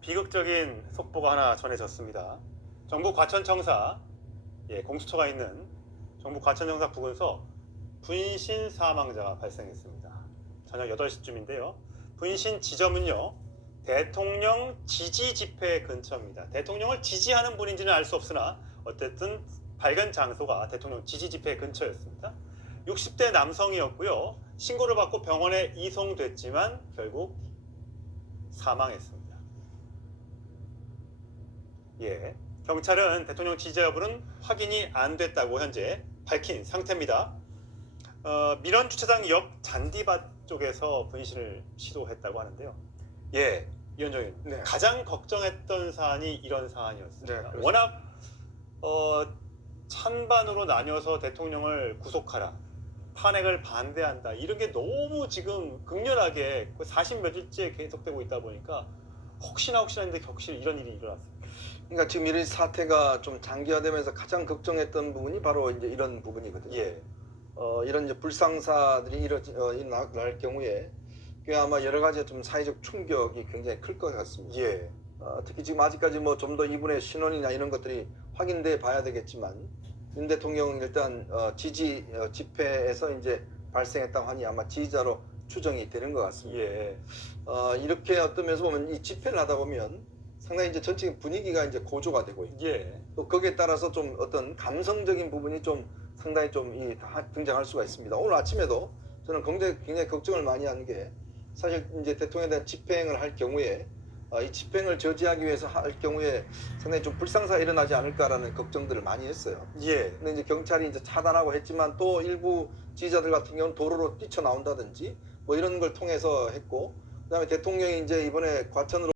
비극적인 속보가 하나 전해졌습니다. 정부 과천청사 예, 공수처가 있는 정부 과천청사 부근서 분신 사망자가 발생했습니다. 저녁 8시쯤인데요. 분신 지점은요. 대통령 지지 집회 근처입니다. 대통령을 지지하는 분인지는 알 수 없으나 어쨌든 발견 장소가 대통령 지지 집회 근처였습니다. 60대 남성이었고요. 신고를 받고 병원에 이송됐지만 결국 사망했습니다. 예. 경찰은 대통령 지지 여부는 확인이 안 됐다고 현재 밝힌 상태입니다. 어, 밀원 주차장 옆 잔디밭 쪽에서 분신을 시도했다고 하는데요. 예, 이현정님. 네. 가장 걱정했던 사안이 이런 사안이었습니다. 네. 워낙 어, 찬반으로 나뉘어서 대통령을 구속하라, 탄핵을 반대한다 이런 게 너무 지금 극렬하게 40 몇일째 계속되고 있다 보니까 혹시나 혹시나 했는데 격실 이런 일이 일어났습니다. 그러니까 지금 이런 사태가 좀 장기화되면서 가장 걱정했던 부분이 바로 이제 이런 부분이거든요. 예, 어, 이런 이제 불상사들이 일어, 어, 일어날 경우에 그 아마 여러 가지 좀 사회적 충격이 굉장히 클 것 같습니다. 예, 어, 특히 지금 아직까지 뭐 좀 더 이분의 신원이나 이런 것들이 확인돼 봐야 되겠지만 윤 대통령 일단 어, 지지 어, 집회에서 이제 발생했다고 하니 아마 지지자로 추정이 되는 것 같습니다. 예, 어, 이렇게 어떤 면에서 보면 이 집회를 하다 보면 상당히 이제 전체 분위기가 이제 고조가 되고 있고 예, 또 거기에 따라서 좀 어떤 감성적인 부분이 좀 상당히 좀 이, 등장할 수가 있습니다. 오늘 아침에도 저는 굉장히, 굉장히 걱정을 많이 하는 게 사실 이제 대통령에 대한 집행을 할 경우에 어, 이 집행을 저지하기 위해서 할 경우에 상당히 좀 불상사 일어나지 않을까라는 걱정들을 많이 했어요. 예, 근데 이제 경찰이 이제 차단하고 했지만 또 일부 지지자들 같은 경우는 도로로 뛰쳐나온다든지 뭐 이런 걸 통해서 했고 그다음에 대통령이 이제 이번에 과천으로